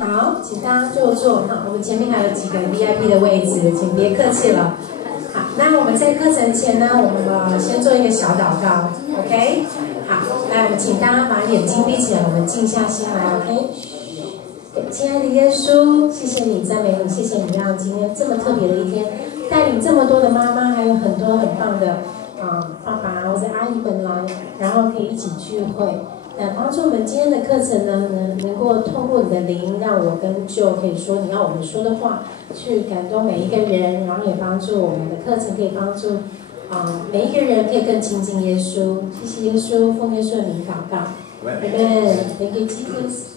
好，请大家就坐哈。我们前面还有几个 VIP 的位置，请别客气了。好，那我们在课程前呢，我们先做一个小祷告 ，OK？ 好，来，我们请大家把眼睛闭起来，我们静下心来 ，OK？ 亲爱的耶稣，谢谢你，赞美你，谢谢你让今天这么特别的一天，带领这么多的妈妈，还有很多很棒的爸爸或者阿姨们来，然后可以一起聚会。帮助我们今天的课程呢，能够透过你的灵，让我跟就可以说你要我们说的话，去感动每一个人，然后也帮助我们的课程可以帮助每一个人可以更亲近耶稣。谢谢耶稣，奉耶稣的名祷告。Amen. Thank you, Jesus.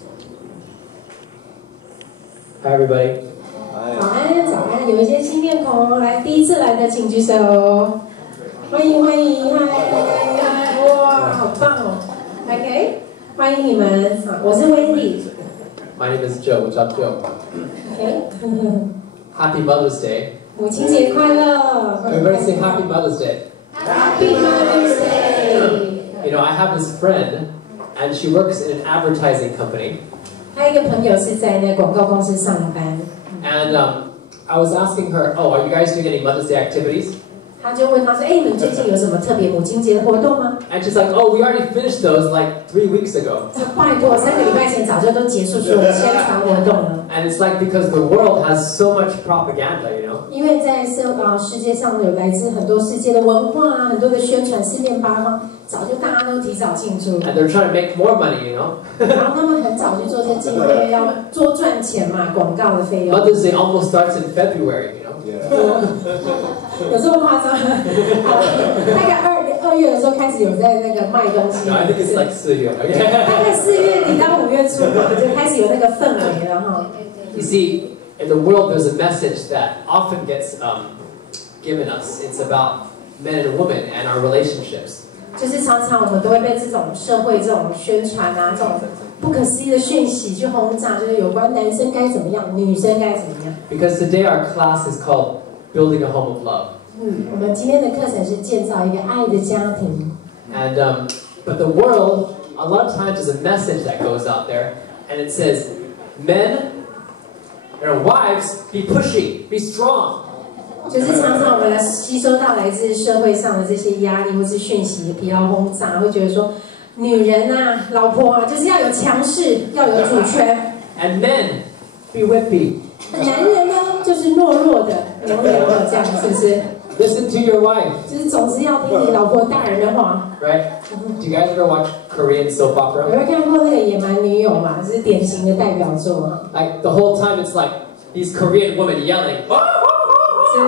Hi, everybody. 早安，早安！有一些新面孔，来第一次来的请举手，欢迎欢迎，嗨，哇，好棒哦！ OK， 欢迎你们啊！我是 Wendy。My name is Joe. What's up, Joe? OK. Happy Mother's Day. 母亲节快乐 ！Everybody say Happy Mother's Day. Happy Mother's Day. You know, I have this friend, and she works in an advertising company. 还有一个朋友是在那广告公司上班。And I was asking her, "Oh, are you guys doing any Mother's Day activities?" 他就问他说：“哎，你们最近有什么特别母亲节的活动吗？” And she's like, "Oh, we already finished those like 3 weeks ago." 拜托，3个礼拜前早就都结束所有的宣传活动了。And it's like because the world has so much propaganda, you know. 因为在世界上有来自很多世界的文化啊，很多的宣传，四面八方，早就大家都提早庆祝。And they're trying to make more money, you know. 然后他们很早去做这计划，因为要多赚钱嘛，广告的费用。Mother's Day almost starts in February, you know. 有这么夸张？大概2月的时候开始有在那个卖东西。No, I think it's like 4月。大概4月底到5月初嘛，就开始有那个氛围了哈。You see, in the world, there's a message that often gets given us. It's about men and women and our relationships. 就是常常我们都会被这种社会这种宣传啊，这种不可思议的讯息去轰炸，就是有关男生该怎么样，女生该怎么样。Because today our class is called Building a Home of Love. 我们今天的课程是建造一个爱的家庭。And but the world, a lot of times, there's a message that goes out there, and it says, "Men and wives, be pushy, be strong." 就是常常我们来吸收到来自社会上的这些压力或是讯息疲劳轰炸，会觉得说，女人啊、老婆啊，就是要有强势，要有主权。And men, be wimpy. 男人呢，就是懦弱的、娘娘的这样，是不是 ？Listen to your wife. 就是总是要听你老婆大人的话。Right? Do you guys ever watch Korean soap 有 opera? 没有看过那个《野蛮女友》嘛？这是典型的代表作。Like the whole time, it's like these Korean women yelling.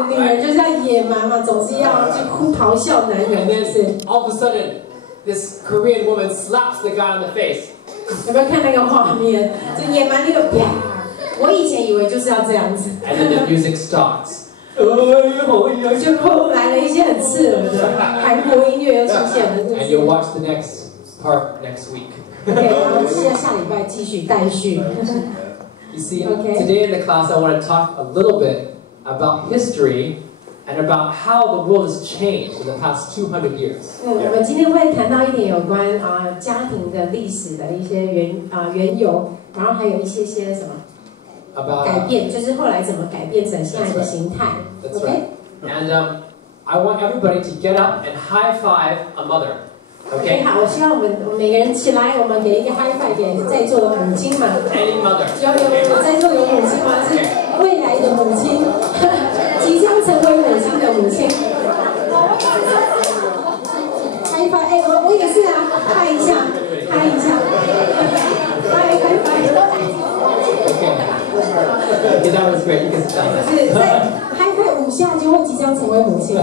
女人就是要野蛮嘛，总是要去咆哮男人， And 是不是？ then all of a sudden, this Korean woman slaps the guy on the face. 有没有看那个画面？就野蛮那个啪！我以前以为就是要这样子。And then the music starts. 就后来了一些很刺耳的韩国音乐又出现了，是不 And 是 you'll watch the next part next week.？OK， 然后下礼拜继续待续。You see, Okay. today in the class, I want to talk a little bit about history and about how the world has changed in the past 200 years. 我们今天会谈到一点有关家庭的历史的一些缘由，然后还有一些什么 About 改变，就是后来怎么改变成现在的形态。That's OK， right. And I want everybody to get up and high five a mother. Okay? 好，我希望我们每个人起来，我们给一个 high five 给在座的母亲们。Any mother. 有在座有母亲吗？是未来的母亲，即将成为母亲的母亲。high five， 哎，我也是啊，拍一下，拍一下，high five。Okay, that was great. You can sit down. 就是在high five 5下就会即将成为母亲。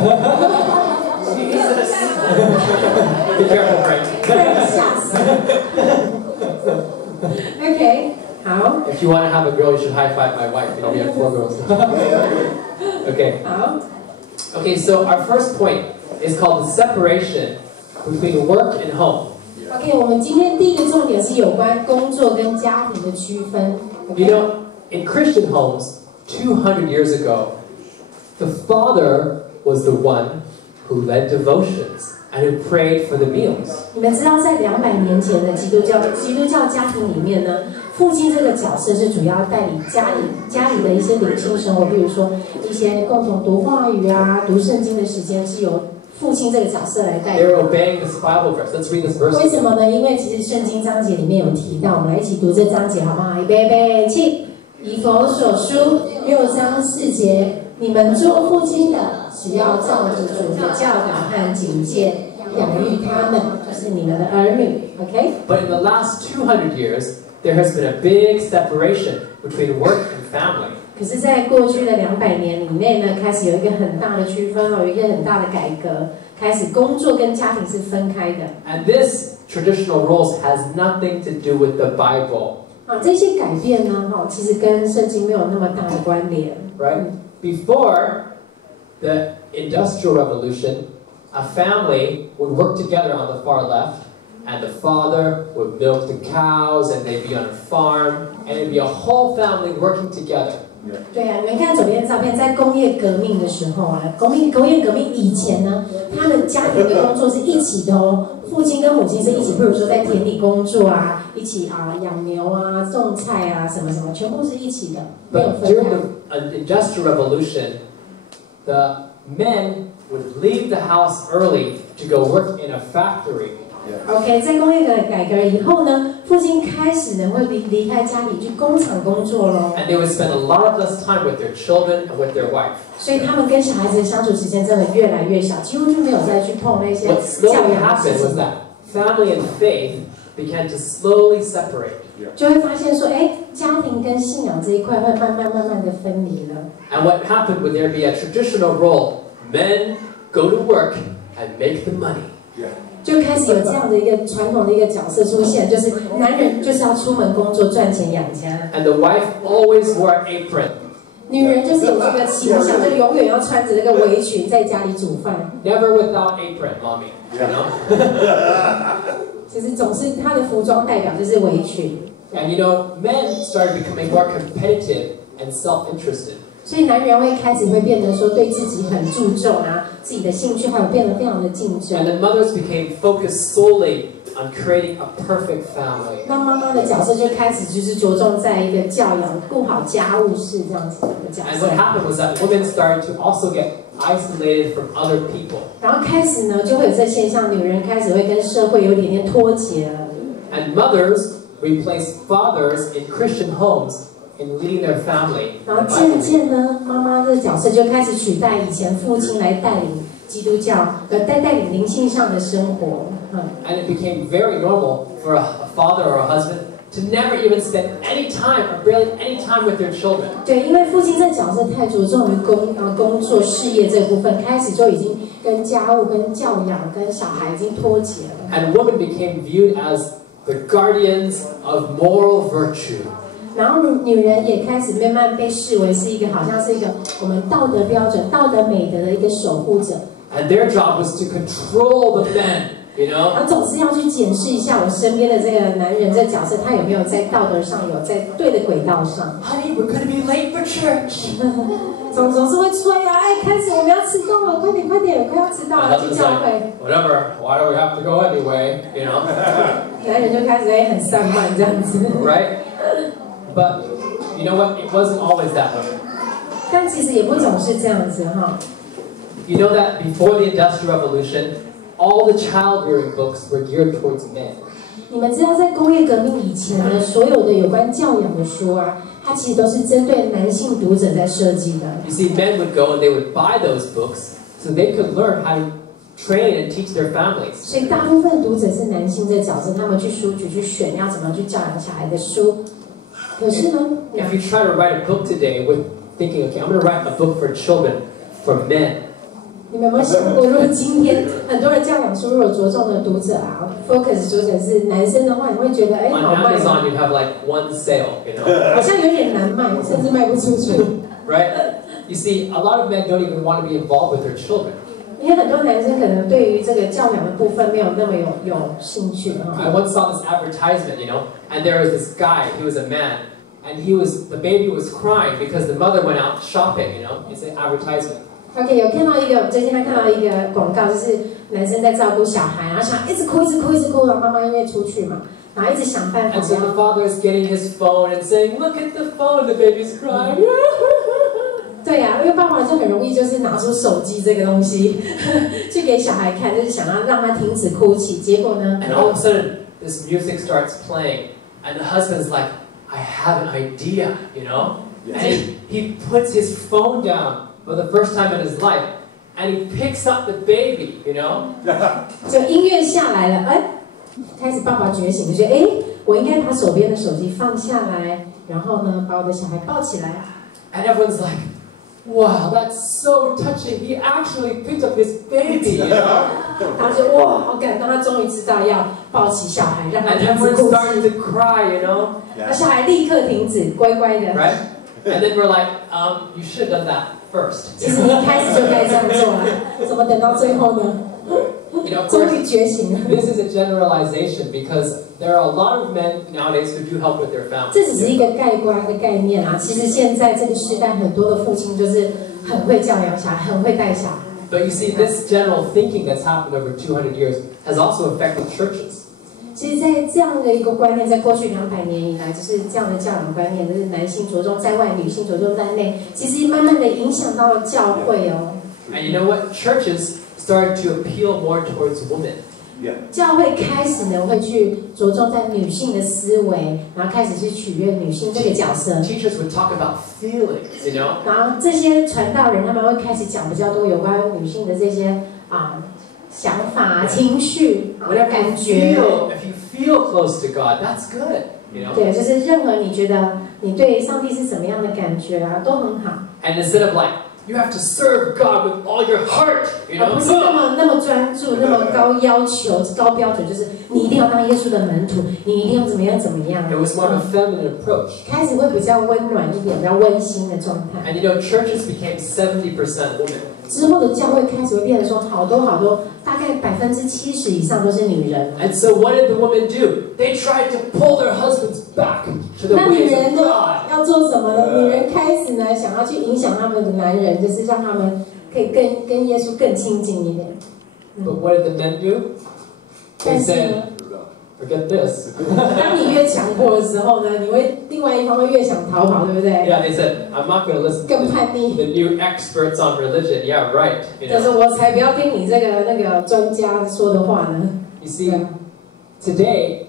Be careful, Frank. 吓死。OK， 好。If you want to have a girl, you should high five my wife. You know, we have 4 girls. Okay. 好。 Okay, so our first point is called the separation between work and home. OK， 我们今天第一个重点是有关工作跟家庭的区分。You know, in Christian homes, 200 years ago, the father was the one who led devotions and who prayed for the meals. 你们知道，在200年前的基督教家庭里面呢，父亲这个角色是主要带领家里的一些灵性生活，比如说一些共同读话语啊、读圣经的时间是由父亲这个角色来带领。 They're obeying this Bible verse. Let's read this verse. 为什么呢？因为其实圣经章节里面有提到，我们来一起读这章节好不好？预备起！以弗所书6章4节，你们做父亲的，只要照着主的教导和警戒，养育他们，就是你们的儿女。OK？ But in the last 200 years, there has been a big separation between work and family. 可是，在过去的200年以内呢，开始有一个很大的区分，有一个很大的改革，开始工作跟家庭是分开的。And this traditional roles has nothing to do with the Bible. 这些改变呢，其实跟圣经没有那么大的关联。Right? Before the Industrial Revolution, a family would work together on the far left, and the father would milk the cows, and they'd be on a farm, and it'd be a whole family working together. 对啊，你们看左边的照片，在工业革命的时候啊，工业革命以前呢，他们家庭的工作是一起的哦，父亲跟母亲是一起，比如说在田里工作啊，一起养牛啊、种菜啊，什么什么，全部是一起的，没有 But 分 during 开。the Industrial Revolution, the men would leave the house early to go work in a factory. OK， 在工业改革以后呢，父亲开始呢会离开家里去工厂工作咯。And they would spend a lot of less time with their children and with their wife. 所以他们跟小孩子的相处时间真的越来越少，几乎就没有再去碰那些 What 教 slowly 养的 happened 事 was 情。 that family and faith began to slowly separate. 就会发现说，家庭跟信仰这一块会慢慢的分离了。And what happened would there be a traditional role? Men go to work and make the money. 就开始有这样的一个传统的一个角色出现，就是男人就是要出门工作赚钱养家， And the wife always wore an apron. 女人就是有这个倾向，就永远要穿着这个围裙在家里煮饭。Never without apron, mommy. You know? 其实总是她的服装代表就是围裙。 And you know, men started becoming more competitive and self-interested. 所以男人会开始会变得说对自己很注重啊，自己的兴趣还有变得非常的竞 And 争。 the mothers became focused solely on creating a perfect family. 那妈妈的角色就开始就是着重在一个教养、顾好家务事这样子的一个角 And 色 what。happened was that women started to also get isolated from other people. 然后开始呢，就会有这现象，女人开始会跟社会有一点点脱节了。 And mothers replaced fathers in Christian homes in leading their family. 然后渐渐呢，妈妈这个角色就开始取代以前父亲来带领基督教，带领灵性上的生活。And it became very normal for a father or a husband to never even spend any time or barely any time with their children. 对，因为父亲这个角色太着重于工作事业这部分，开始就已经跟家务、跟教养、跟小孩已经脱节了。 And women became viewed as the guardians of moral virtue. 然后女人也开始慢慢被视为是一个好像是一个我们道德标准、道德美德的一个守护者。 And their job was to control the men, you 然 know? 后总是要去检视一下我身边的这个男人这角色，他有没有在道德上有在对的轨道上。Honey, we're going to be late for church. 总是会催啊，开始我们要迟到了，快点，我快要迟到了，去教会。 Whatever, why do we have to go anyway, you know? 男人就开始很散漫这样子。Right? But you know what? It wasn't always that way. 但其实也不总是这样子哈。 You know that before the Industrial Revolution, all the child-rearing books were geared towards men. 你们知道，在工业革命以前呢，所有的有关教养的书啊，它其实都是针对男性读者在设计的。 You see, men would go and they would buy those books so they could learn how to train and teach their families. 所以大部分读者是男性这个角色，他们去书局去选要怎么去教养小孩的书。可是呢， If you try to write a book today with thinking, okay, I'm going to write a book for children, for men. 你们有没有想过，如果今天很多的教养书如果着重的读者啊 ，focus 读者是男生的话，你会觉得On 好卖 Amazon, 吗？ you have like one sale, you know, 好像有点难卖，甚至卖不出去。 right? You see, a lot of men don't even want to be involved with their children. 因为很多男生可能对于这个教养的部分没有那么有兴趣哈。 I once saw this advertisement, you know, and there was this guy, he was a man, and the baby was crying because the mother went out shopping, you know, it's an advertisement. OK， 有看到一个，最近他看到一个广告，就是男生在照顾小孩，然后小孩一直哭，然后妈妈因为出去嘛，然后一直想办法。And so the father is getting his phone and saying, "Look at the phone." The baby's crying. 对呀，因为爸爸就很容易就是拿出手机这个东西去给小孩看，就是想要让他停止哭泣。结果呢 And all of a sudden, this music starts playing, and the husband's like, "I have an idea," you know? And he puts his phone down for the first time in his life, and he picks up the baby, you know? 就音乐下来了，哎，开始爸爸觉醒，就觉得哎，我应该把手边的手机放下来，然后呢，把我的小孩抱起来。And everyone's like, "Wow, that's so touching. He actually picked up his baby, you know?" 他就哇，好感动，他终于知道要抱起小孩，让他 And 停止 everyone's 哭 starting 泣。to cry, you know? 那小孩立刻停止，乖乖的。 Right? And then we're like, "You should have done that first." 其实你一开始就该这样做了，怎么等到最后呢？ You know, of 终 course, 于觉醒了。 this is a generalization because there are a lot of men nowadays who do help with their 这 families. 只是一个概观的概念啊。其实现在这个时代，很多的父亲就是很会教养小孩，很会带小孩。 But you see, this general thinking that's happened over 200 years has also affected churches. 其实，在这样的一个观念，在过去200年以来，就是这样的教养观念，就是男性着重在外，女性着重在内，其实慢慢的影响到了教会哦。And you know what? Churches started to appeal more towards women. 教会开始呢会去着重在女性的思维，然后开始去取悦女性这个角色。 Teachers would talk about feelings, you know? 然后这些传道人他们会开始讲比较多有关女性的这些想法、情绪、感觉。 If you feel close to God, that's good, you know? 对，就是任何你觉得你对上帝是什么样的感觉啊，都很好。 And instead of like, you have to serve God with all your heart, you 而 know? 不是那么专注、那么高要求、高标准，就是你一定要当耶稣的门徒，你一定要怎么样怎么样。 It was more of a feminine approach. 开始会比较温暖一点、比较温馨的状态。 And you know, churches became 70% women. 之后的教会开始会变得说，好多，大概70%以上都是女人。 And so what did the women do? They tried to pull their husbands back to the 那女 ways 人 of 呢 God. 要做什么呢？女人开始呢想要去影响他们的男人，就是让他们可以跟耶稣更亲近一点。 But what did the men do? They 但是呢， said, forget this. 当你越强迫的时候呢，你会另外一方会越想逃跑，对不对？ Yeah, they said, I'm not going to listen 更 to 叛逆。 the new experts on religion. Yeah, right. You 就是 know? 我才不要听你这个那个专家说的话呢。 You see, today,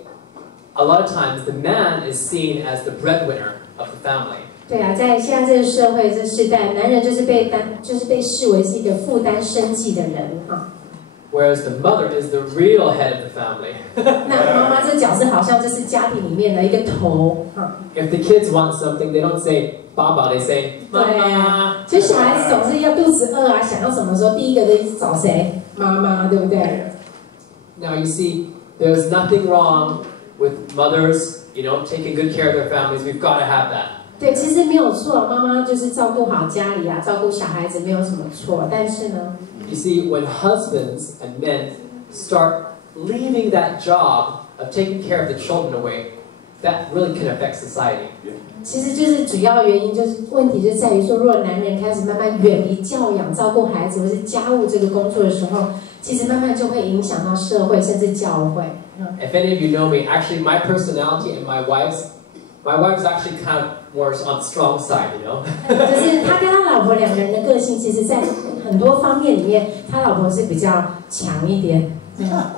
a lot of times the man is seen as the breadwinner of the family. 对啊，在现在这个社会这世代，男人就是被视为是一个负担生计的人哈。 Whereas the mother is the real head of the family. 那妈妈这角色好像就是家庭里面的一个头哈。 If the kids want something, they don't say Baba, they say 对 Mama. 啊，其实小孩子总是要肚子饿啊，想要什么时候第一个都找谁？妈妈，对不对？ Now you see, there's nothing wrong with mothers, you know, taking good care of their families. We've got to have that. 对，其实没有错，妈妈就是照顾好家里啊，照顾小孩子没有什么错。但是呢， You see, when husbands and men start leaving that job of taking care of the children away, that really can affect society. 其实就是主要原因就是问题就在于说，如果男人开始慢慢远离教养、照顾孩子或是家务这个工作的时候，其实慢慢就会影响到社会甚至教会。If any of you know me, actually my personality and my wife's actually kind of more on the strong side, you know. 就是他跟他老婆两个人的个性，其实在很多方面里面，他老婆是比较强一点。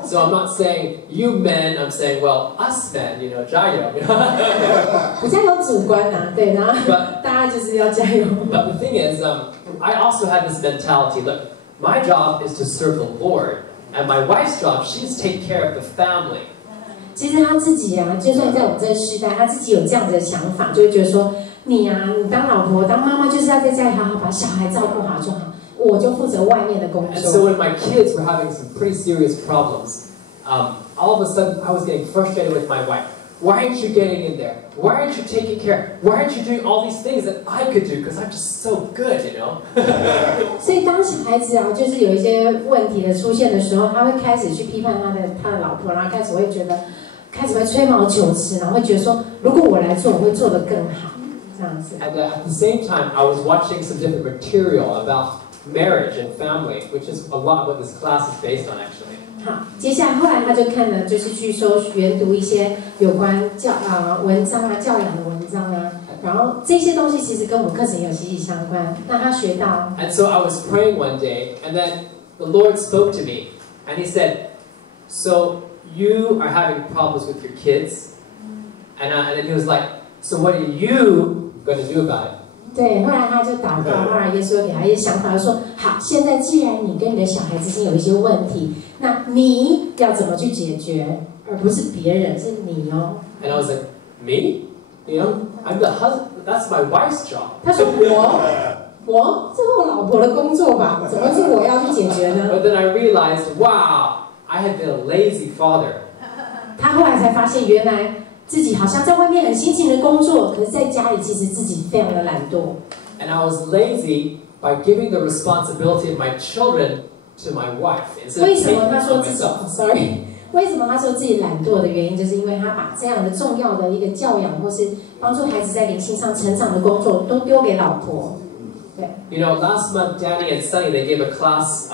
So I'm not saying you men, I'm saying, well, us men, you know, 加油. 比较有主观呐，对，然后 But 大家就是要加油。 But the thing is, I also had this mentality. Look, my job is to serve the Lord, and my wife's job, she's to take care of the family. 其实他自己啊，就算在我们这个时代，他自己有这样子的想法，就会觉得说，你啊，你当老婆、当妈妈，就是要在家里好好把小孩照顾好就好，我就负责外面的工 And so 作。 when my kids were having some pretty serious problems, all of a sudden I was getting frustrated with my wife. Why aren't you getting in there? Why aren't you taking care? Why aren't you doing all these things that I could do? Because I'm just so good, you know? 所以当小孩子啊，就是有一些问题的出现的时候，他会开始去批判他的老婆，然后开始会吹毛求疵，然后会觉得说，如果我来做，我会做得更好，这样子。 And at the same time, I was watching some different material about marriage and family, which is a lot of what this class is based on, actually. 好，接下来后来他就看了，就是去研读一些有关文章啊、教养的文章啊，然后这些东西其实跟我们课程也有息息相关。那他学到。And so I was praying one day, and then the Lord spoke to me, and He said, "So you are having problems with your kids," and then He was like, "So what are you going to do about it?" 对，后来他就祷告，后来耶稣给他一些想法，说：好，现在既然你跟你的小孩之间有一些问题，那你要怎么去解决，而不是别人，是你哦。And I was like, "Me? You know, I'm the husband. That's my wife's job." 他说我，这是我老婆的工作吧？怎么是我要去解决呢 But then I realized, wow, I had been a lazy father. 他后来才发现，原来自己好像在外面很辛勤的工作，可是在家里其实自己非常的懒惰。And I was lazy by giving the responsibility of my children to my wife. 为什么他说自己 ？Sorry， 为什么他说自己懒惰的原因，就是因为他把这样的重要的一个教养或是帮助孩子在灵性上成长的工作都丢给老婆。对。You know, last month, Danny and Sunny they gave a class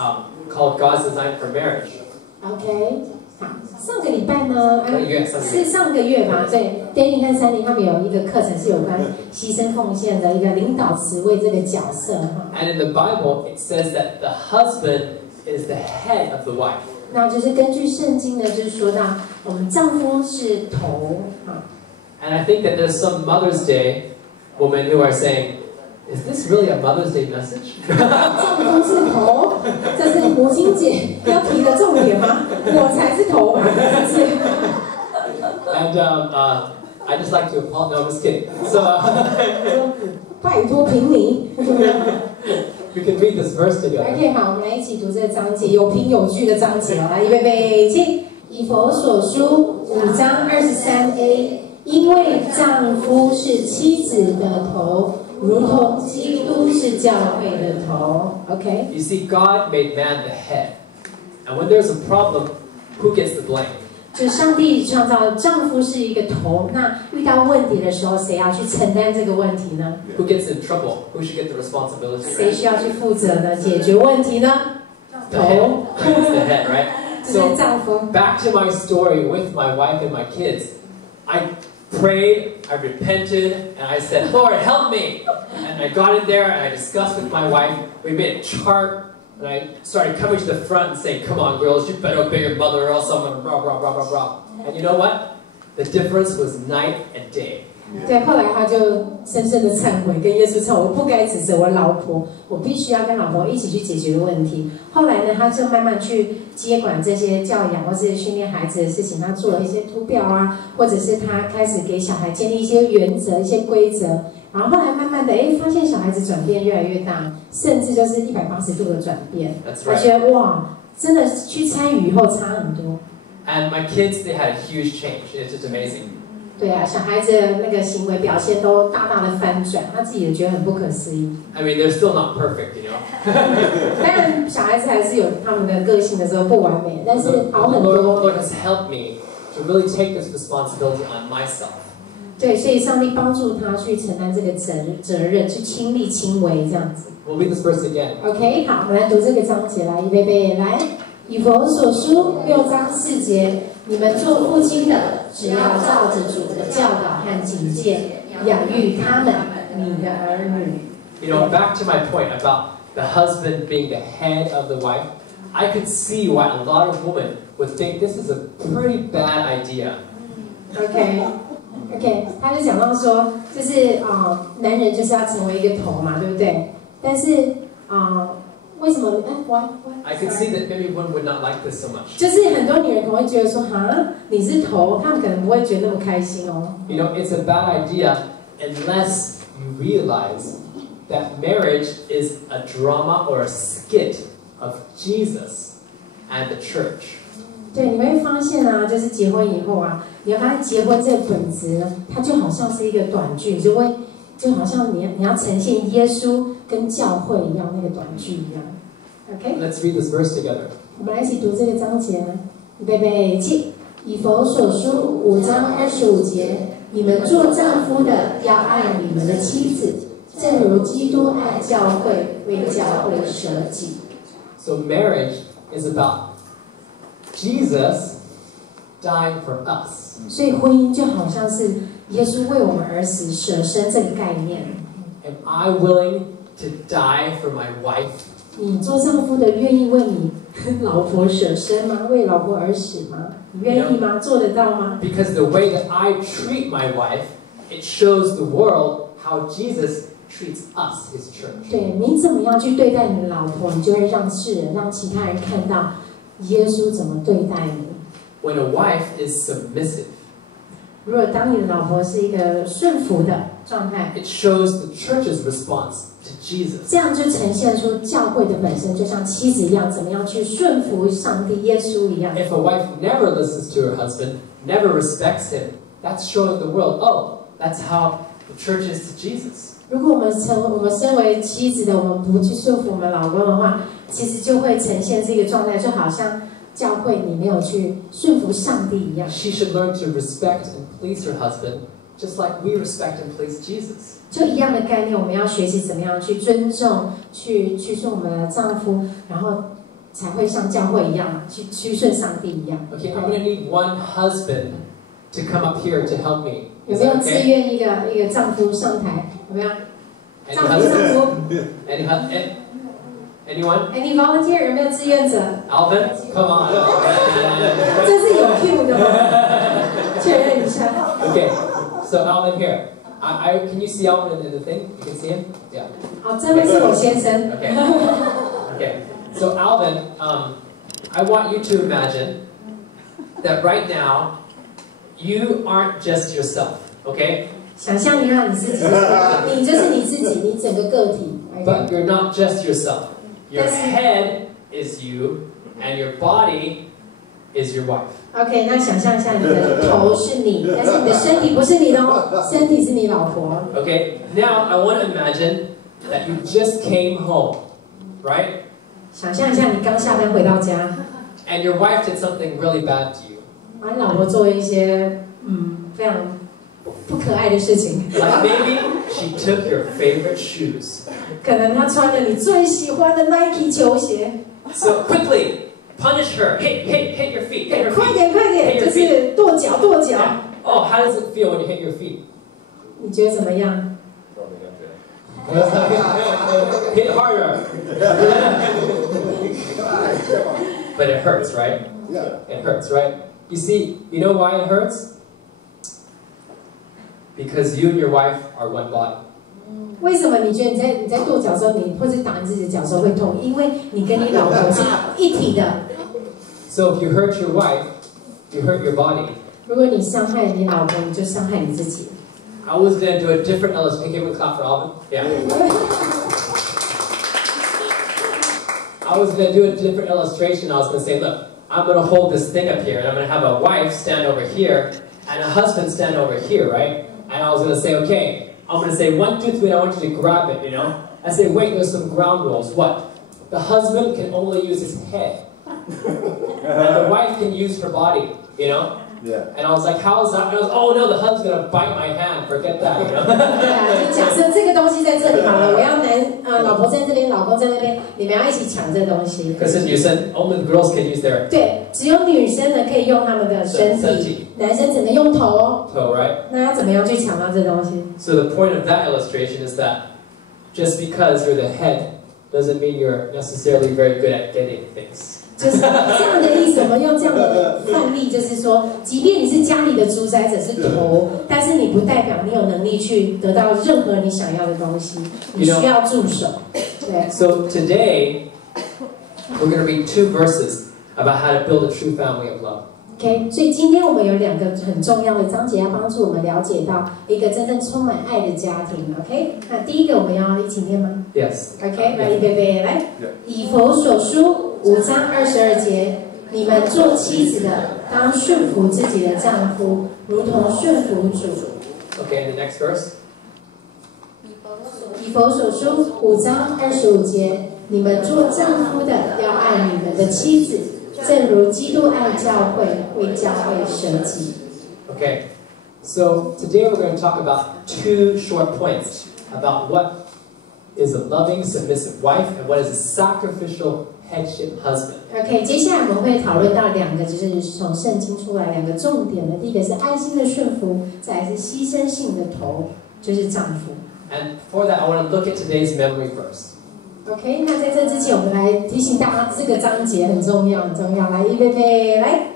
called God's Design for Marriage. OK。好，上个礼拜呢，是上个月吧？对 ，Danny 和Sunny他们有一个课程是有关牺牲奉献的一个领导职位这个角色哈。And in the Bible, it says that the husband is the head of the wife. 那就是根据圣经呢，就是说到我们丈夫是头哈。And I think that there's some Mother's Day women who are saying, "Is this really a Mother's Day message?" 丈夫是头，这是母亲节要提的重点吗？我才是头吧，是。And I just like to apologize. No, I'm just kidding. So 拜托凭你。We can read this verse together. OK， 好，我们来一起读这个章节，有凭有据的章节哦。来，预备备，起。以弗所书5章23a， 因为丈夫是妻子的头，如同基督是教会的头。OK。You see, God made man the head, and when there's a problem, who gets the blame? 就是上帝创造丈夫是一个头，那遇到问题的时候，谁要去承担这个问题呢 ？Who gets in trouble? Who should get the responsibility? 谁需要去负责呢？解决问题呢？头。It's the head, right? 这是丈夫。Back to my story with my wife and my kids. I prayed, I repented, and I said, "Lord, help me!" And I got in there and I discussed with my wife. We made a chart. And I started coming to the front and saying, "Come on, girls, you better obey your mother or else I'm gonna blah, blah, blah, blah, blah." And you know what? The difference was night and day. 对，后来他就深深的忏悔，跟耶稣忏悔，我不该指责我老婆，我必须要跟老婆一起去解决问题。后来呢，他就慢慢去接管这些教养或是训练孩子的事情，他做了一些图表啊，或者是他开始给小孩建立一些原则、一些规则。然后后来慢慢的，发现小孩子转变越来越大，甚至就是180度的转变。我觉得哇，真的去参与以后差很多。And my kids, they had a huge change. It's just amazing. 对啊，小孩子的那个行为表现都大大的翻转，他自己也觉得很不可思议。I mean, they're still not perfect, you know. 当然，小孩子还是有他们的个性的时候不完美，但是好很多。Lord has helped me to really take this responsibility on myself. 对，所以上帝帮助他去承担这个责任，去亲力亲为这样子。We'll read this verse again. OK， 好，我们来读这个章节来，预备备，来，以弗所书6章4节，你们做父亲的，只要照着主的教导和警戒，养育他们，你的儿女。You know, back to my point about the husband being the head of the wife, I could see why a lot of women would think this is a pretty bad idea. OK， 他就讲到说，就是男人就是要成为一个头嘛，对不对？但是为什么？I could see that maybe one would not like this so much. 就是很多女人可能会觉得说，你是头，他们可能不会觉得那么开心哦。You know, it's a bad idea unless you realize that marriage is a drama or a skit of Jesus and the church. 对，你会发现啊，就是结婚以后啊，你要发现结婚这个本质呢，它就好像是一个短剧，就好像你要呈现耶稣跟教会一样那个短剧一样。OK。Let's read this verse together. 我们来一起读这个章节，预备备，起。以弗所书5章25节，你们做丈夫的要爱你们的妻子，正如基督爱教会，为教会舍己。So marriage is about Jesus dying for us. 所以婚姻就好像是耶稣为我们而死，舍身这个概念。Am I willing to die for my wife? 你做丈夫的愿意为你老婆舍身吗？为老婆而死吗？你愿意吗？做得到吗？ Because the way that I treat my wife, it shows the world how Jesus treats us, his church. 对，你怎么样去对待你的老婆，你就会让世人、让其他人看到耶稣怎么对待你。When a wife is submissive, 如果当你的老婆是一个顺服的状态， it shows the church's response to Jesus. 这样就呈现出教会的本身就像妻子一样，怎么样去顺服上帝耶稣一样。 If a wife never listens to her husband, never respects him, that's showing the world, oh, that's how the church is to Jesus. 如果我们身为妻子的，我们不去顺服我们老公的话，其实就会呈现这个状态，就好像教会你没有去顺服上帝一样。 She should learn to respect and please her husband, just like we respect and please Jesus. 就一样的概念，我们要学习怎么样去尊重、去顺我们的丈夫，然后才会像教会一样嘛，去屈顺上帝一样。 Okay, I'm going to need one husband to come up here to help me. 有 Is 没有 that 自 okay? 愿一个丈夫上台？有没有？ Any 丈夫 husband? Anyone? Any volunteer？ 有没有志愿者？ Alvin? Come on. 这是有 Q 的吗？确认一下。 Okay, so Alvin here. Can you see Alvin in the thing? You can see him? Yeah. 好，这位是我先生。 Okay. Okay. So Alvin, I want you to imagine that right now you aren't just yourself. Okay? 想象一下你自己，你就是你自己，你整个个体。 But you're not just yourself. Your head is you, and your body is your wife. OK， 那想象一下，你的头是你，但是你的身体不是你的哦，身体是你老婆。 Okay? Now I want to imagine that you just came home, right? 想象一下，你刚下班回到家， And your wife did something really bad to you. 把你老婆做一些非常不可爱的事情。 Like maybe she took your favorite shoes. 可能她穿了你最喜欢的 Nike 球鞋。 So quickly, punish her. Hit your feet. Hit her 快 feet. 点，快点，就是跺脚。 Oh, how does it feel when you hit your feet? 你觉得怎么样？ Hit harder. But it hurts, right? Yeah. It hurts, right? You know why it hurts? Because you and your wife are one body. 为什么你觉得你在跺脚的时候，你或者打你自己的脚的时候会痛？因为你跟你老婆是一体的。 So if you hurt your wife, you hurt your body. 如果你伤害你老婆，你就伤害你自己。 I was going to do a different illustration. Can we clap for Alvin? Yeah. I was going to do a different illustration. I was going to say, look, I'm going to hold this thing up here, and I'm going to have a wife stand over here, and a husband stand over here, right? And I was going to say, okay, I'm going to say 1, 2, 3, and I want you to grab it, you know? I say, wait, there's some ground rules. What? The husband can only use his head. And the wife can use her body, you know? Yeah. And I was like, how is that? And I was, oh no, the husband's going to bite my hand. Forget that, you know? 对啊，就假设这个东西在这里好了，我要老婆在这边，老公在那边，你们要一起抢这东西。 Because in Houston, only the girls can use their 对，只有女生呢可以用她们的身体，男生只能用头哦。 toe, right? 那要怎么样去抢到这东西？ So the point of that illustration is that just because you're the head doesn't mean you're necessarily very good at getting things. 就是这样的意思。我们用这样的范例，就是说，即便你是家里的主宰者是头，但是你不代表你有能力去得到任何你想要的东西，你需要助手。对。 So today, we're going to read 2 verses about how to build a true family of love. OK， 所以今天我们有2个很重要的章节要帮助我们了解到一个真正充满爱的家庭。OK， 那第一个我们要一起念吗 Yes.？OK， 来，预备，来，以弗所书5章22节，你们做妻子的，当顺服自己的丈夫，如同顺服主。 Okay, and the next verse. 以弗所书5章25节，你们做丈夫的要爱你们的妻子，正如基督爱教会，为教会舍己。 Okay, so today we're going to talk about 2 short points about what is a loving, submissive wife and what is a sacrificial headship husband. OK， 接下来我们会讨论到两个，就是从圣经出来两个重点的。第一个是爱心的顺服，再来是牺牲性的头，就是丈夫。And for that, I want to look at today's memory verse. OK， 那在这之前，我们来提醒大家，这个章节很重要，很重要。来，预备，来，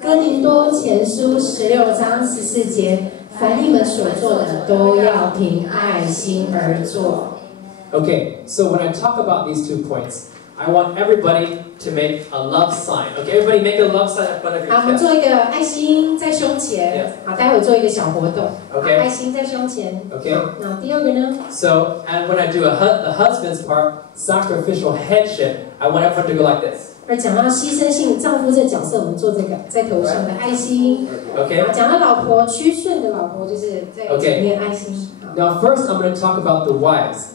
哥林多前书16章14节，凡你们所做的，都要凭爱心而做。Okay, so when I talk about these 2 points, I want everybody to make a love sign. Okay, everybody make a love sign in front of your 好，我们 chest. 做一个爱心在胸前。好，待会做一个小活动。Okay. 爱心在胸前。Okay. 好，那第二个呢？ So, and when I do the husband's part, sacrificial headship, I want everyone to go like this. 而讲到牺牲性丈夫这个角色，我们做这个在头上的爱心。Okay. 好，讲到老婆屈顺的老婆，就是在前面爱心。Now, first, I'm going to talk about the wives.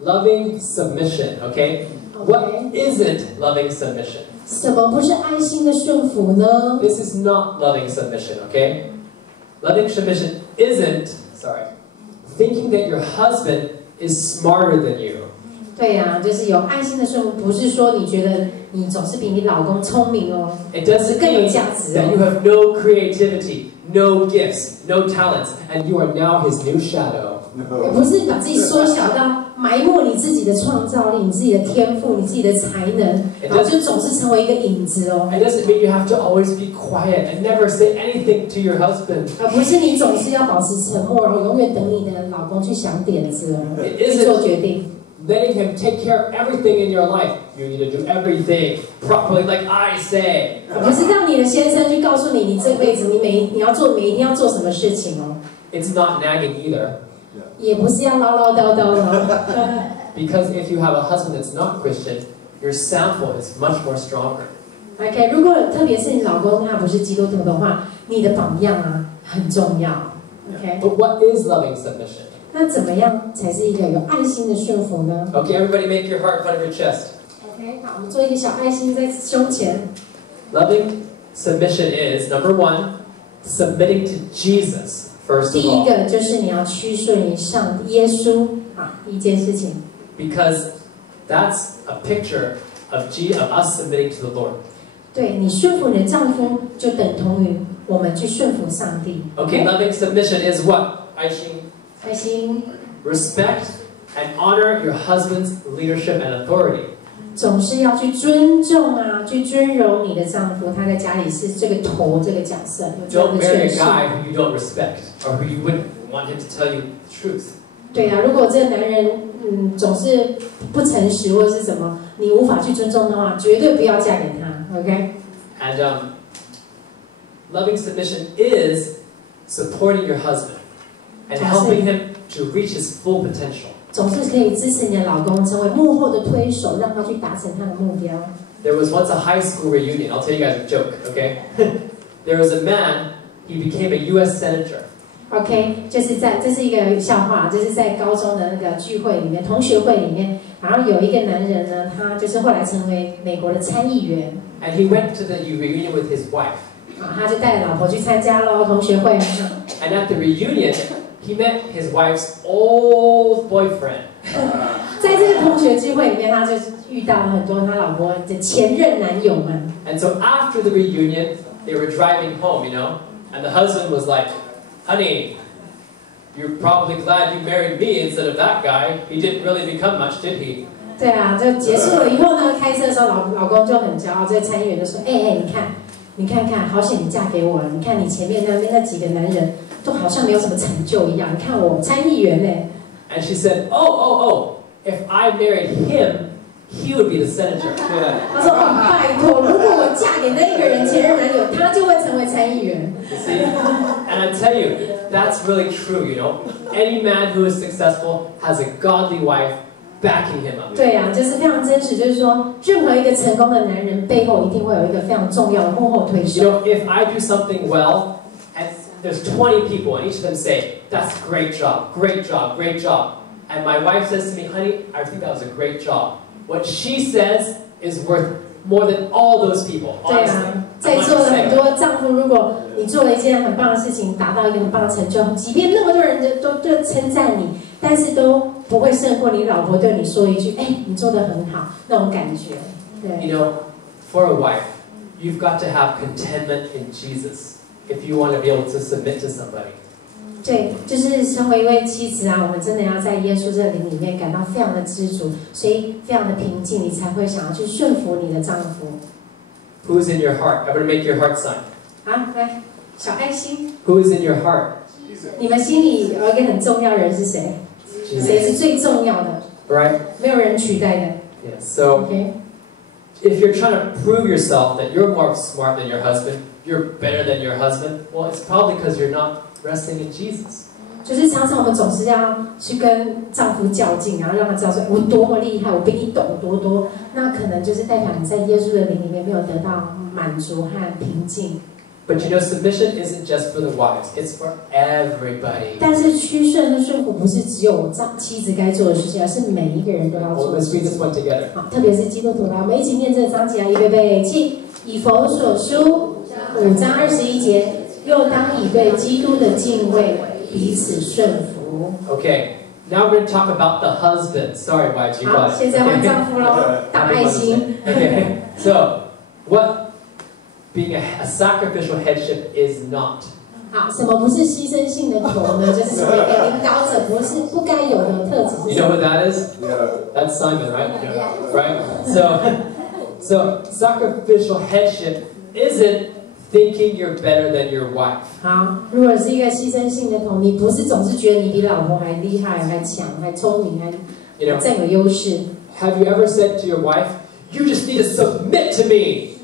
Loving submission, okay? What isn't loving submission? 什么不是爱心的顺服呢？ This is not loving submission, okay? Loving submission isn't, thinking that your husband is smarter than you. 对呀，就是有爱心的顺服，不是说你觉得你总是比你老公聪明哦， It doesn't 更有 mean 价值 that you 哦。 have no creativity, no gifts, no talents, and you are now his new shadow. 也不是把自己缩小到埋没你自己的创造力、你自己的天赋、你自己的才能，然后就总是成为一个影子哦。 It doesn't mean you have to always be quiet and never say anything to your husband. 而不是你总是要保持沉默，然后永远等你的老公去想点子哦， It 去 isn't 做决定。 letting him take care of everything in your life. You need to do everything properly, like I say. 不是让你的先生去告诉你，你这辈子你每一天要做什么事情哦。 It's not nagging either. 也不是要唠唠叨叨的哦。Because if you have a husband that's not Christian, your sample is much more stronger. OK， 如果特别是你老公他不是基督徒的话，你的榜样啊很重要。OK， But what is loving submission? 那怎么样才是一个有爱心的顺服呢 Okay, everybody make your heart in front of your chest.？OK， 好，我们做一个小爱心在胸前。Loving submission is, number 1, submitting to Jesus, first 第 of 一 all. 个就是你要屈顺于上帝耶稣啊，第一件事情。Because that's a picture of us submitting to the Lord. 对你顺服你的丈夫，就等同于我们去顺服上帝。 Okay, loving submission is what? 爱心。爱心 Respect and honor your husband's leadership and authority. 总是要去尊重啊，去尊荣你的丈夫，他在家里是这个头这个角色，有这样 Don't 的 marry 权 a 势。 guy who you don't respect or who you wouldn't want him to tell you the truth. 对啊，如果这个男人总是不诚实或者是什么，你无法去尊重的话，绝对不要嫁给他。OK。 And loving submission is supporting your husband and helping him to reach his full potential. 总是可以支持你的老公成为幕后的推手，让他去达成他的目标。 There was once a high school reunion. I'll tell you guys a joke, okay? There was a man, he became a U.S. senator. OK， 这是一个笑话，就是在高中的那个聚会里面，同学会里面，然后有一个男人呢，他就是后来成为美国的参议员。 And he went to the reunion with his wife. 啊，他就带着老婆去参加喽同学会。 And at the reunion, he met his wife's old boyfriend. 在这个同学聚会里面，他就遇到了很多他老婆的前任男友们。 And so after the reunion, they were driving home, and the husband was like, honey, you're probably glad you married me instead of that guy. He didn't really become much, did he? 对啊，就结束了以后呢，开车的时候老公就很骄傲，这个参议员就说：“你看，好险你嫁给我了！你看你前面那几个男人都好像没有什么成就一样，你看我参议员嘞。” And she said, oh, if I married him, he would be the senator. 他说：“拜托，如果我嫁给那个人前任男友，他就会成为参议员。” You see? And I tell you, that's really true, Any man who is successful has a godly wife backing him up. 对啊，就是非常真实，就是说，任何一个成功的男人背后一定会有一个非常重要的幕后推手。If I do something well, and there's 20 people, and each of them say, that's a great job, great job, great job. And my wife says to me, honey, I think that was a great job. What she says is worth more than all those people, 对 honestly. 啊，在座的很多丈夫，如果你做了一件很棒的事情，达到一个很棒的成就，即便那么多人都称赞你，但是都不会胜过你老婆对你说一句：“哎，你做得很好。”那种感觉。You know, for a wife, you've got to have contentment in Jesus if you want to be able to submit to somebody. 对，就是身为一位妻子啊，我们真的要在耶稣这灵里面感到非常的知足，所以非常的平静，你才会想要去顺服你的丈夫。Who's in your heart? I'm going to make your heart sign. 啊，来，小爱心。Who's in your heart? 你们心里有一个很重要的人是谁？谁是最重要的？ Right? 没有人取代的。Yeah. So, if you're trying to prove yourself that you're more smart than your husband, you're better than your husband, well, it's probably because you're not resting in Jesus. 就是常常我们总是要去跟丈夫较劲，然后让他知道说我多么厉害，我比你懂多多。那可能就是代表你在耶稣的灵里面没有得到满足和平静。But you know, submission isn't just for the wives; it's for everybody. 但是屈顺和顺服不是只有妻子该做的事情，而是每一个人都要做的 Let's 事 read 情。 this one together. 好，特别是基督徒啦，我们一起念这个章节啊，预备备起。以弗所书5章21节，又当以对基督的敬畏彼此顺服。Okay, now we're going to talk about the husband. Sorry, wives, you 好， got it. 现在换丈夫喽，大爱心。Okay, so what being a sacrificial headship is not. 好，什么不是牺牲性的头呢？就是成为一个领导者不该有的特质是 You 什 know 么？ what that is? That's Simon, right? Right? So sacrificial headship isn't thinking you're better than your wife. 好，如果是一个牺牲性的头，你不是总是觉得你比老婆还厉害、还强、还聪明、还占有优势。Have you ever said to your wife, "You just need to submit to me"?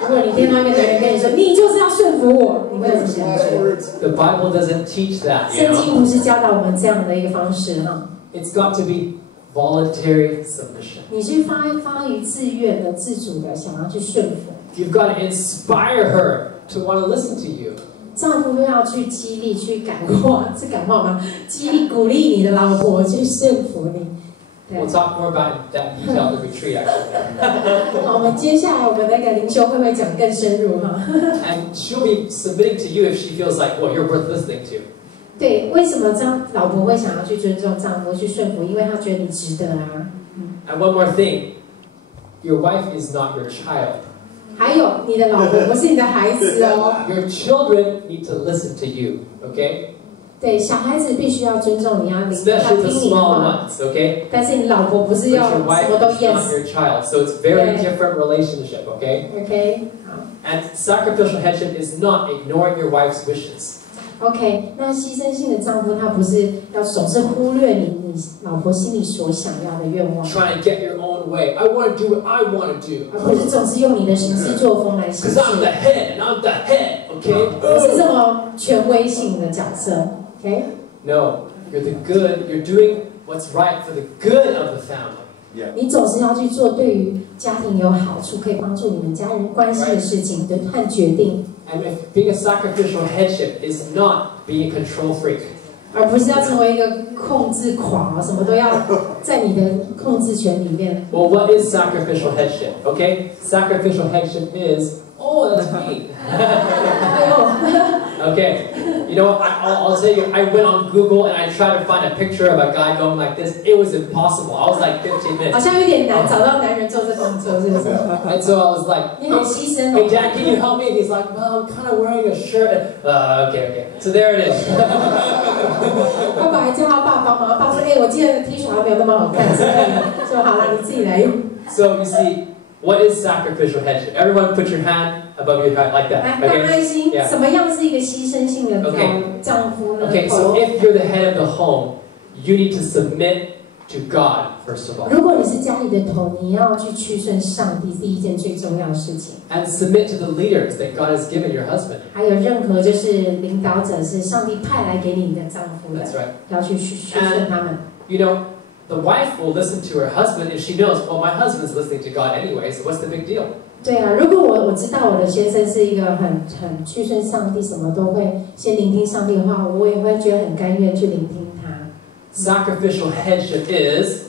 如果你听到一个男人跟你说，你就是要顺服我，你会有什么感觉？ The Bible doesn't teach that. 圣经不是教导我们这样的一个方式哈。It's got to be voluntary submission. 你是发于自愿的、自主的，想要去顺服。You've got to inspire her to want to listen to you. 丈夫要去激励、去感化，是感化吗？激励、鼓励你的老婆去顺服你。We'll talk more about that detail at the retreat, actually. 好，我们接下来我们那个灵修会不会讲更深入哈？ And she'll be submitting to you if she feels like, well, you're worth listening to. 对，为什么老婆会想要去尊重丈夫、去顺服？因为她觉得你值得啊。And one more thing, your wife is not your child. 还有，你的老婆不是你的孩子哦。Your children need to listen to you, okay? 对，小孩子必须要尊重你，要听 Especially the 你的 small 话。 ones, okay? 但是你老婆不是 But 要 your 什 wife 么都 is not yes。 your child, so it's very Yeah. different relationship, okay? OK， 好。 And sacrificial headship is not ignoring your wife's wishes. OK， 那牺牲性的丈夫他不是要总是忽略你老婆心里所想要的愿望， Trying to get your own way. I want to do what I want to do. 而不是总是用你的行事作风来行 Because 事， I'm the head and I'm the head, okay? 不是这么权威性的角色。OK， No, you're the good. You're doing what's right for the good of the family. 你总是要去做对于家庭有好处、可以帮助你们家人关系的事情的和决定， And if being a sacrificial headship is not being a control freak. 而不是要成为一个控制狂啊，什么都要在你的控制权里面。 Well, what is sacrificial headship? Okay, sacrificial headship is, oh, that's me. 哎呦。 Okay, you know what? I'll tell you. I went on Google and I tried to find a picture of a guy going like this. It was impossible. I was like 15 minutes. 好像有点难找到男人做这动作，是不是？ And so I was like, 你很牺牲 "Hey, 哦。 Dad, can you help me?" And he's like, "Well, I'm kind of wearing a shirt." Okay. So there it is. 他本来叫他爸帮忙，他爸说：“哎，我今天的 T 恤好像没有那么好看，所以说好了，你自己来用。” So you see, what is sacrificial headship? Everyone, put your hand above your head like 来， that. 当 Okay. 爱心， Yeah. 什么样是一个牺牲性的 Okay. 丈夫呢？ Okay. So if you're the head of the home, you need to submit to God first of all, 如果你是家里的头，你要去屈顺上帝，第一件最重要的事情。 and submit to the leaders that God has given your husband. 还有任何就是领导者是上帝派来给你的丈夫的 That's，right. 要去屈顺他们。 You know, the wife will listen to her husband if she knows, well, my husband's listening to God anyway, so what's the big deal? 对啊，如果我知道我的先生是一个很屈顺上帝，什么都会先聆听上帝的话，我也会觉得很甘愿去聆听他。 Sacrificial headship is,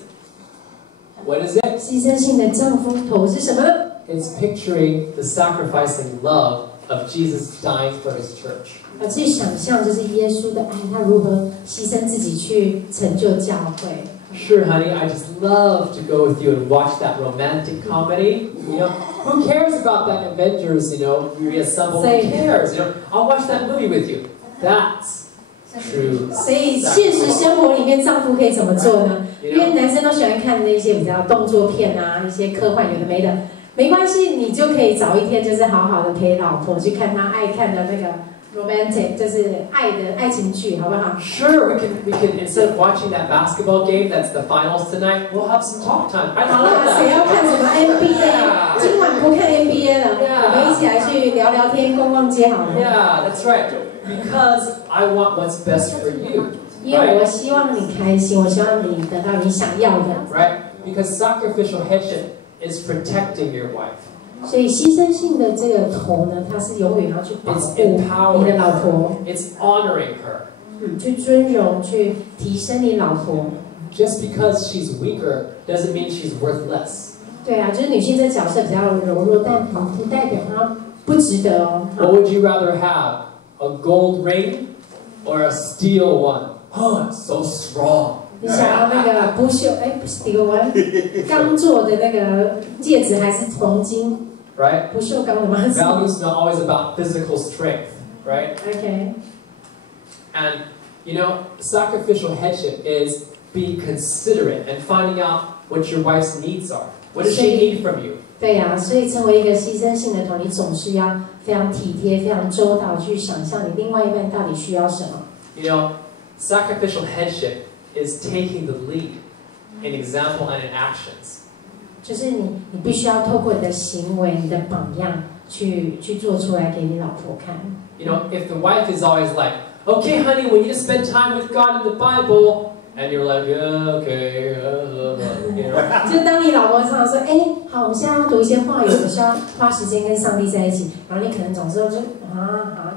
what is it? 牺牲性的丈夫头是什么呢？ It's picturing the sacrificing love of Jesus dying for his church. 去想象就是耶稣的爱，他如何牺牲自己去成就教会。Sure, honey, I just love to go with you and watch that romantic comedy. You know, who cares about that Avengers, reassemble? Who cares? I'll watch that movie with you. That's true. 所以现实生活里面，丈夫可以怎么做呢？因为男生都喜欢看那些比较动作片啊，一些科幻有的没的，没关系，你就可以找一天，就是好好的陪老婆去看她爱看的那个 romantic， 就是爱情剧，好不好 ？Sure, we can instead of watching that basketball game that's the finals tonight, we'll have some talk time. 好了，谁要看什么 NBA？ 今晚不看 NBA 了，我们一起来去聊聊天、逛逛街好了。Yeah, that's right. Because I want what's best for you. 因为我希望你开心，我希望你得到你想要的。Right? Because sacrificial headship is protecting your wife. 所以牺牲性的这个头呢，它是永远要去保护你的老婆。It's honoring her. 去尊荣，去提升你老婆。Just because she's weaker doesn't mean she's worth less. 对啊，就是女性这角色比较柔弱，但不代表她不值得哦。What would you rather have? A gold ring or a steel one? Oh, it's so strong. 你想要那个不锈不是steel one， 钢做的那个戒指还是黄金？ Right? 不锈钢的吗 Value is not always about physical strength, right? Okay. And sacrificial headship is being considerate and finding out what your wife's needs are. What does she need from you? 对呀，所以成为一个牺牲性的头，你总是要非常体贴、非常周到去想象你另外一半到底需要什么。Sacrificial headship is taking the lead in example and in actions. 就是你必须要透过你的行为、你的榜样去做出来给你老婆看。If the wife is always like, "Okay, honey, we need to spend time with God in the Bible." And you're like, yeah, okay, 就当你老婆常常说，好，我们现在要读一些话语，我们需要花时间跟上帝在一起，然后你可能总是说，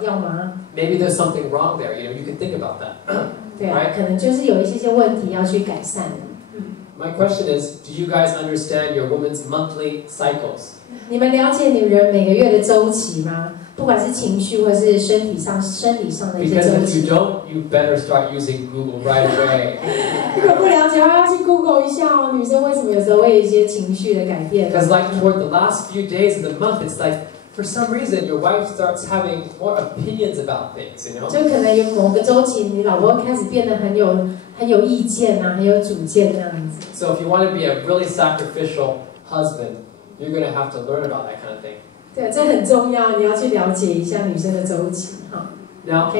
要吗 ？Maybe there's something wrong there. You can think about that. 对啊，可能就是有一些问题要去改善的。My question is, do you guys understand your woman's monthly cycles? 你们了解女人每个月的周期吗？不管是情绪或是生理上的一些周期。Because if you don't, you better start using Google right away. 如果不了解，要去 Google 一下哦。女生为什么有时候会有一些情绪的改变 ？Because like toward the last few days of the month, it's like for some reason your wife starts having more opinions about things, 就可能有某个周期，你老婆开始变得很有意见啊，很有主见那样子。So if you want to be a really sacrificial husband, you're going to have to learn about that kind of thing. 对，这很重要，你要去了解一下女生的周期哈。Now,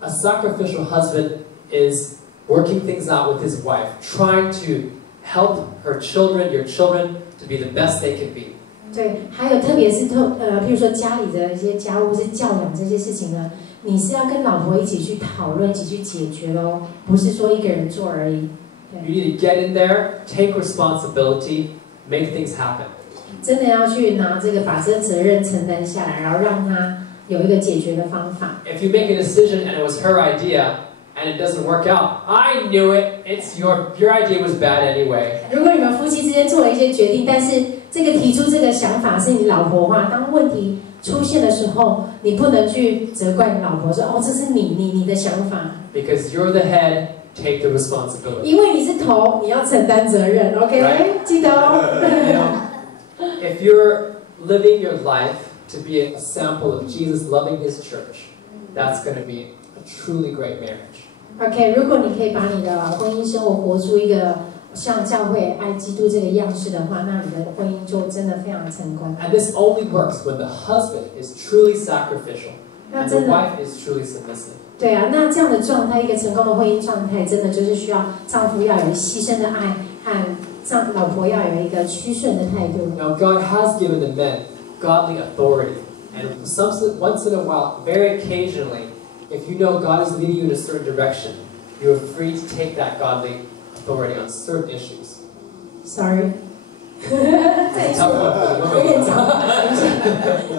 a sacrificial husband is working things out with his wife, trying to help her children, your children, to be the best they can be. 对，还有特别是譬如说家里的一些家务或是教养这些事情呢，你是要跟老婆一起去讨论，一起去解决的哦，不是说一个人做而已。You need to get in there, take responsibility, make things happen. 真的要去拿把这个责任承担下来，然后让他有一个解决的方法。If you make a decision and it was her idea and it doesn't work out, I knew it. It's your idea was bad anyway. 如果你们夫妻之间做了一些决定，但是提出这个想法是你老婆的话，当问题出现的时候，你不能去责怪你老婆说这是你的想法。Because you're the head, take the responsibility. 因为你是头，你要承担责任 ，OK？ Right? 记得哦。If you're living your life to be a sample of Jesus loving his church, that's going to be a truly great marriage. OK， 如果你可以把你的婚姻生活活出一个像教会爱基督这个样式的话，那你的婚姻就真的非常成功。And this only works when the husband is truly sacrificial and the wife is truly submissive. 对啊，那这样的状态，一个成功的婚姻状态，真的就是需要丈夫要有牺牲的爱和老婆要有一个屈顺的态度。Now God has given the men godly authority, and once in a while, very occasionally, if you know God is leading you in a certain direction, you are free to take that godly authority on certain issues. Sorry. 再说，有点长。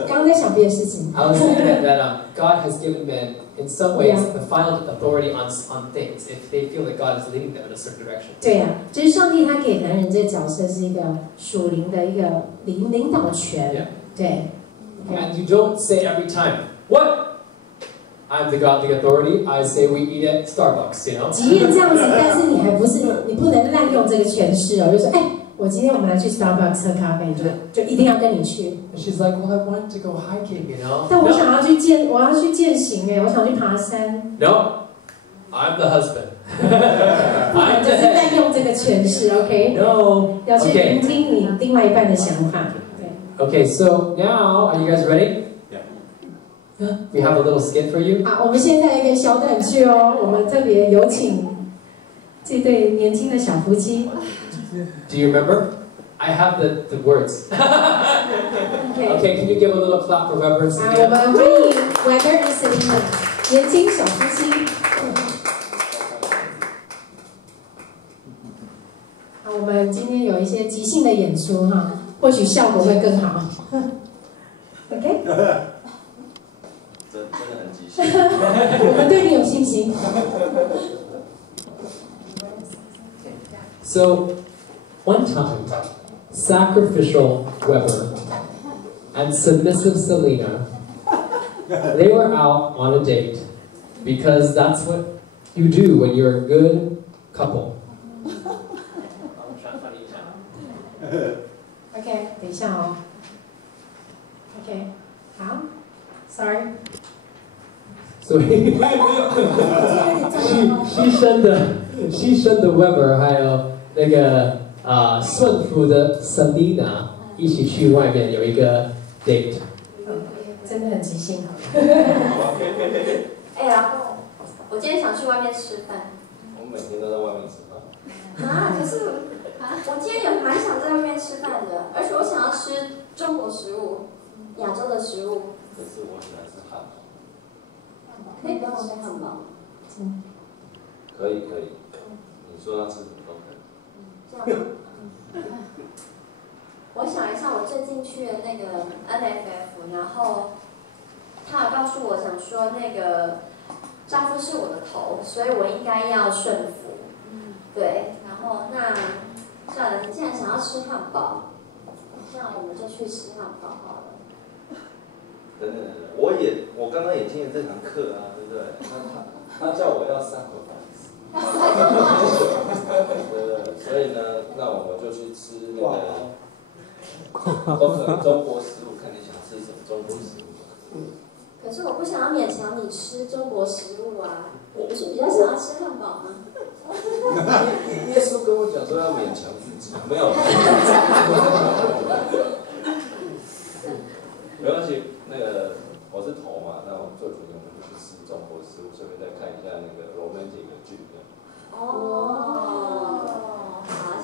刚刚在想别的事情。I was saying that God has given men, in some ways, the final authority on things if they feel that God is leading them in a certain direction. 对呀，就是上帝他给男人这个角色是一个属灵的一个领导权。对。And you don't say every time, what? I'm the godly authority. I say we eat at Starbucks, you know. 即便这样子，但是你不能滥用这个权势哦，就说我今天我们来去 Starbucks 喝咖啡，就一定要跟你去。And she's like, well, I want to go hiking, you know. 但我想要去健行我想去爬山。No, I'm the husband. 不然就是滥用这个权势 ，OK？ No. 要去聆听你另外一半的想法。Okay, so now are you guys ready? Yeah. We have a little skit for you. 好，我们现在有一个小短剧哦，我们特别有请这对年轻的小夫妻。Do you remember? I have the words. Okay, can you give a little clap for Weber and Selena? 我们欢迎 Weber and Selena 年轻小夫妻。好，我们今天有一些即兴的演出哈，或许效果会更好。OK？ 真的很即兴。我们对你有信心。So, one time, Sacrificial Weber and Submissive Selena, they were out on a date because that's what you do when you're a good couple. OK， 等一下哦。OK， 好 ，Sorry。所以牺牲的 Weber 还有那个顺服的 Selena 一起去外面有一个 date。真的很即兴。老公，我今天想去外面吃饭。我们每天都在外面吃饭。可是我今天也蛮想在外面吃饭的，而且我想要吃中国食物、亚洲的食物。可是我喜欢吃汉堡。可以不要吃汉堡吗？可以。你说要吃什么都可以。这样吗？我想一下，我最近去的那个 NFF， 然后他有告诉我，想说那个丈夫是我的头，所以我应该要顺服。对，然后那算了，你既然想要吃汉堡，那我们就去吃汉堡好了。等，我刚刚也听了这堂课啊，对不对？他叫我要sacrifice。对，所以呢，那我们就去吃那个中国食物，看你想吃什么中国食物。可是我不想要勉强你吃中国食物啊，你不是比较想要吃汉堡吗？耶稣跟我讲说要勉强自己，没有。没关系，那个我是头嘛，那我就决定我们去吃中国食物，顺便再看一下那个 romantic 的剧。好，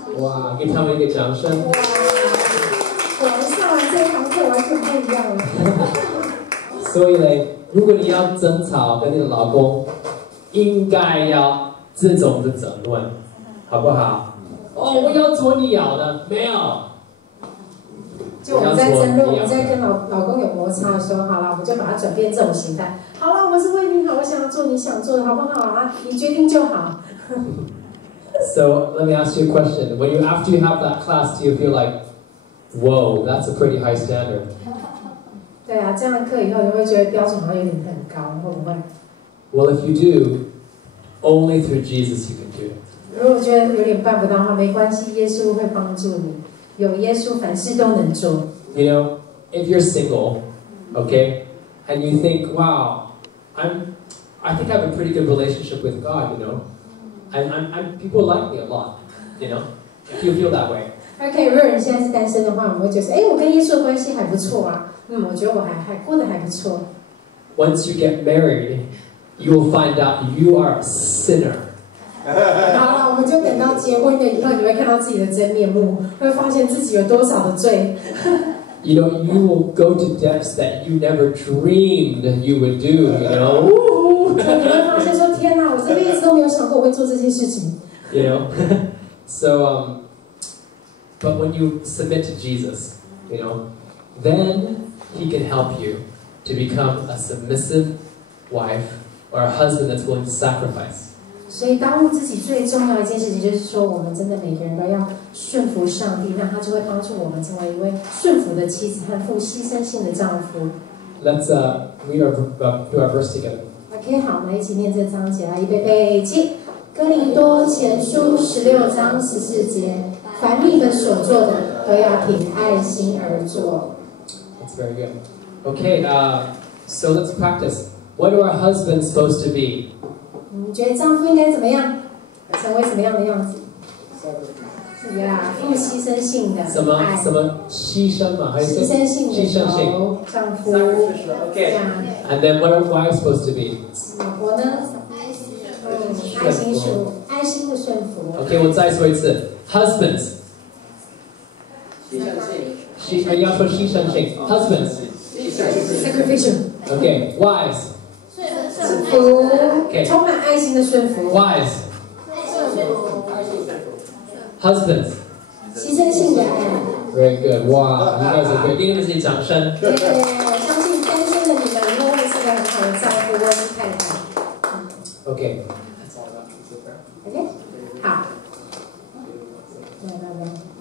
谢谢。哇，给他们一个掌声。哇，我们上完这堂课完全不一样了。所以嘞，如果你要争吵跟你的老公，应该要这种的争论，好不好？哦，我要做你要的，没有。就我们在争论，我们在跟老公有摩擦的时候，好了，我们就把它转变这种形态。好了，我是为你好，我想要做你想做的，好不好啊？你决定就好。So let me ask you a question. When after you have that class, do you feel like, whoa, that's a pretty high standard? 对啊，这样的课以后你会觉得标准好像有点很高，会不会？ Well, if you do, only through Jesus you can do it. 如果觉得有点办不到的话，没关系，耶稣会帮助你。有耶稣，凡事都能做。You know, if you're single, okay, and you think, wow, I think I have a pretty good relationship with God, you know, and people like me a lot, you know, if you feel that way. OK， 如果你现在是单身的话，我们会觉得，我跟耶稣的关系还不错啊。我觉得我还过得还不错。Once you get married, you will find out you are a sinner. 好了，我们就等到结婚了以后，你会看到自己的真面目，会发现自己有多少的罪。You know, you will go to depths that you never dreamed you would do, you know. 你会发现说，天哪，我这辈子都没有想过我会做这些事情。You know, so but when you submit to Jesus, you know, then He can help you to become a submissive wife or a husband that's willing to sacrifice. 所以当务之急最重要的一件事情，就是说我们真的每个人都要顺服上帝，那他就会帮助我们成为一位顺服的妻子和负牺牲性的丈夫。Let's read do our verse together. OK， 好，我们一起念这章节，来，预备备起。哥林多前书16章14节，凡你们所做的，都要凭爱心而做。That's very good. Okay, so let's practice. What are our husbands supposed to be? 你觉得丈夫应该怎么样？成为什么样的样子？负牺牲性的爱。什么牺牲嘛？还是牺牲性的头，丈夫。Okay. And then what are wives supposed to be? 老婆呢？爱心的顺服。Okay, 我再说一次 ，husbands。要说牺牲性 ，husbands。Sacrificial。Okay, wives。顺服。充满爱心的顺服。Wives。Husbands。牺牲性的爱。Very good. 哇，你们是给你们自己掌声。对，相信单身的你们都会是个很好的丈夫或是太太。Okay. OK， 好。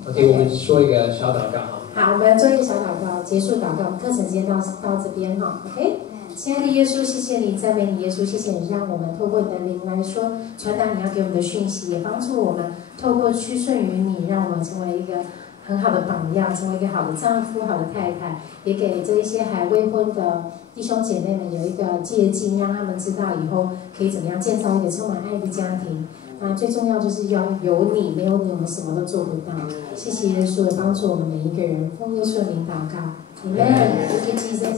OK， 我们说一个小祷告哈。好，我们做一个小祷告，结束祷告，我们课程时间到这边哈。OK， 亲爱的耶稣，谢谢你，赞美你，耶稣，谢谢你，让我们透过你的灵来说，传达你要给我们的讯息，也帮助我们透过屈顺于你，让我们成为一个很好的榜样，成为一个好的丈夫、好的太太，也给这一些还未婚的弟兄姐妹们有一个借鉴，让他们知道以后可以怎么样建造一个充满爱的家庭。最重要就是要有你，没有你，我们什么都做不到。谢谢耶稣的帮助，我们每一个人奉耶稣的名祷告 ，Amen。谢谢耶稣。